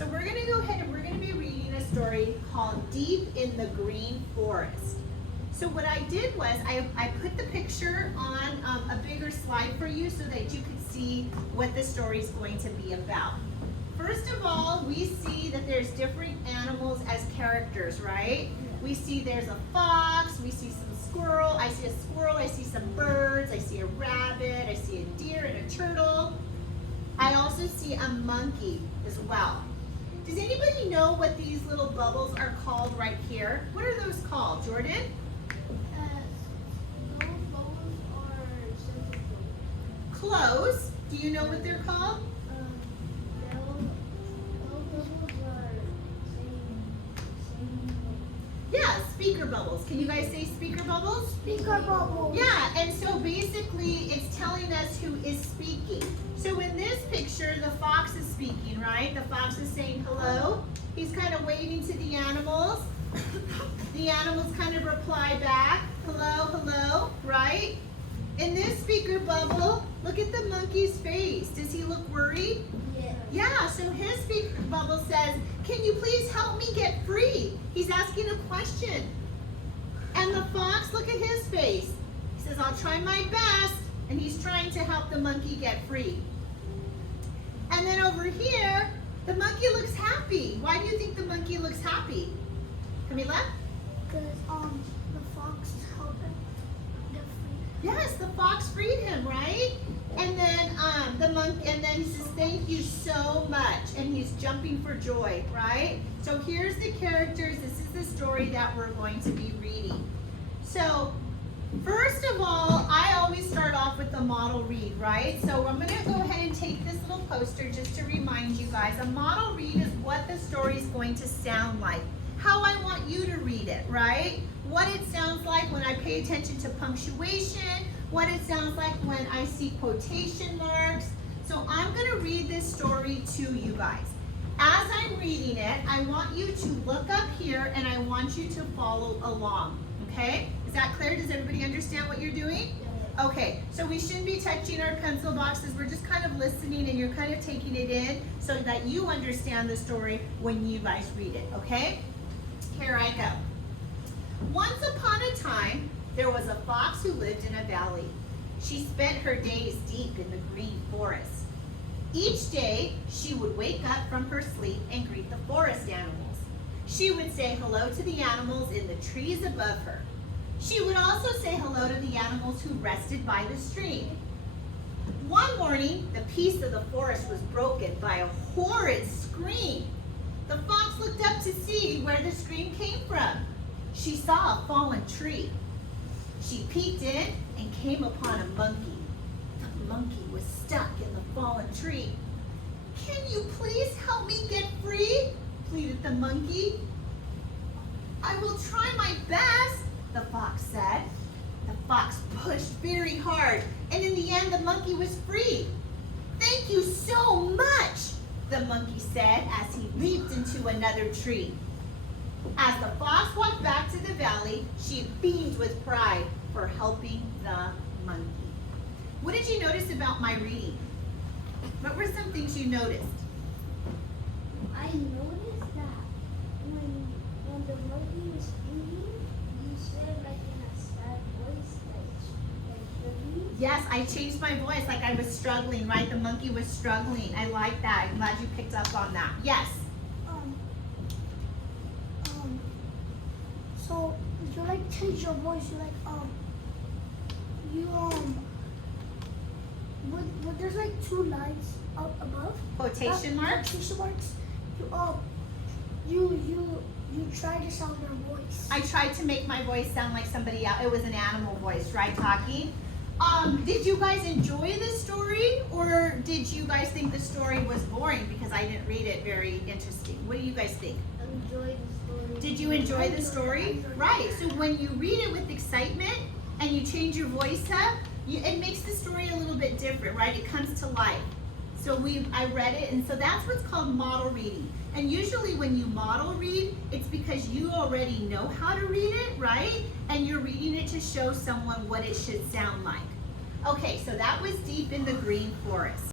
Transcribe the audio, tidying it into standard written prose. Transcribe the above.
So we're going to go ahead and we're going to be reading a story called Deep in the Green Forest. So what I did was I put the picture on a bigger slide for you so that you could see what the story is going to be about. First of all, we see that there's different animals as characters, right? We see there's a fox, we see some squirrel, I see a squirrel, I see some birds, I see a rabbit, I see a deer and a turtle. I also see a monkey as well. Does anybody know what these little bubbles are called right here? What are those called, Jordan? Those bubbles are scented bubbles. Close. Do you know what they're called? Those bubbles are same. Yeah, speaker bubbles. Can you guys say speaker bubbles? Speaker bubbles. Yeah, and so basically it's telling us who is speaking. So in this picture, the fox is speaking, right? The fox is saying hello. He's kind of waving to the animals. The animals kind of reply back, hello, hello, right? In this speaker bubble, look at the monkey's face. Does he look worried? Yeah. Yeah, so his speaker bubble says, can you please help me get free? He's asking a question. And the fox, look at his face. He says, I'll try my best. And he's trying to help the monkey get free. And then over here, the monkey looks happy. Why do you think the monkey looks happy? Camila? Because the fox helped him get free. Yes, the fox freed him, right? And then he says, thank you so much. And he's jumping for joy, right? So here's the characters. This is the story that we're going to be reading. So first of all, I always start off with the model read, right? So I'm gonna go ahead and take this little poster just to remind you guys. A model read is what the story is going to sound like. How I want you to read it, right? What it sounds like when I pay attention to punctuation, what it sounds like when I see quotation marks. So I'm gonna read this story to you guys. As I'm reading it, I want you to look up here and I want you to follow along, okay? Is that clear? Does everybody understand what you're doing? Okay, so we shouldn't be touching our pencil boxes. We're just kind of listening and you're kind of taking it in so that you understand the story when you guys read it, okay? Here I go. Once upon a time, there was a fox who lived in a valley. She spent her days deep in the green forest. Each day, she would wake up from her sleep and greet the forest animals. She would say hello to the animals in the trees above her. She would also say hello to the animals who rested by the stream. One morning, the peace of the forest was broken by a horrid scream. The fox looked up to see where the scream came from. She saw a fallen tree. She peeked in and came upon a monkey. The monkey was stuck in the fallen tree. Can you please help me get free? Pleaded the monkey. I will try my best, the fox said. The fox pushed very hard, and in the end, the monkey was free. Thank you so much, the monkey said as he leaped into another tree. As the fox walked back to the valley, she beamed with pride for helping the monkey. What did you notice about my reading? What were some things you noticed? I noticed that when the monkey was speaking, you said like in a sad voice, like really? Yes, I changed my voice like I was struggling, right? The monkey was struggling. I like that. I'm glad you picked up on that. Yes. So you like change your voice. You like but there's like two lines up above. Quotation marks? Quotation marks. You try to sound your voice. I tried to make my voice sound like somebody else. It was an animal voice, right? Talking. Did you guys enjoy the story, or did you guys think the story was boring because I didn't read it very interesting? What do you guys think? Enjoy the story. Did you enjoy the story? Right. So when you read it with excitement and you change your voice up, it makes the story a little bit different, right? It comes to life. So I read it, and so that's what's called model reading. And usually when you model read, it's because you already know how to read it, right? And you're reading it to show someone what it should sound like. Okay, so that was Deep in the Green Forest.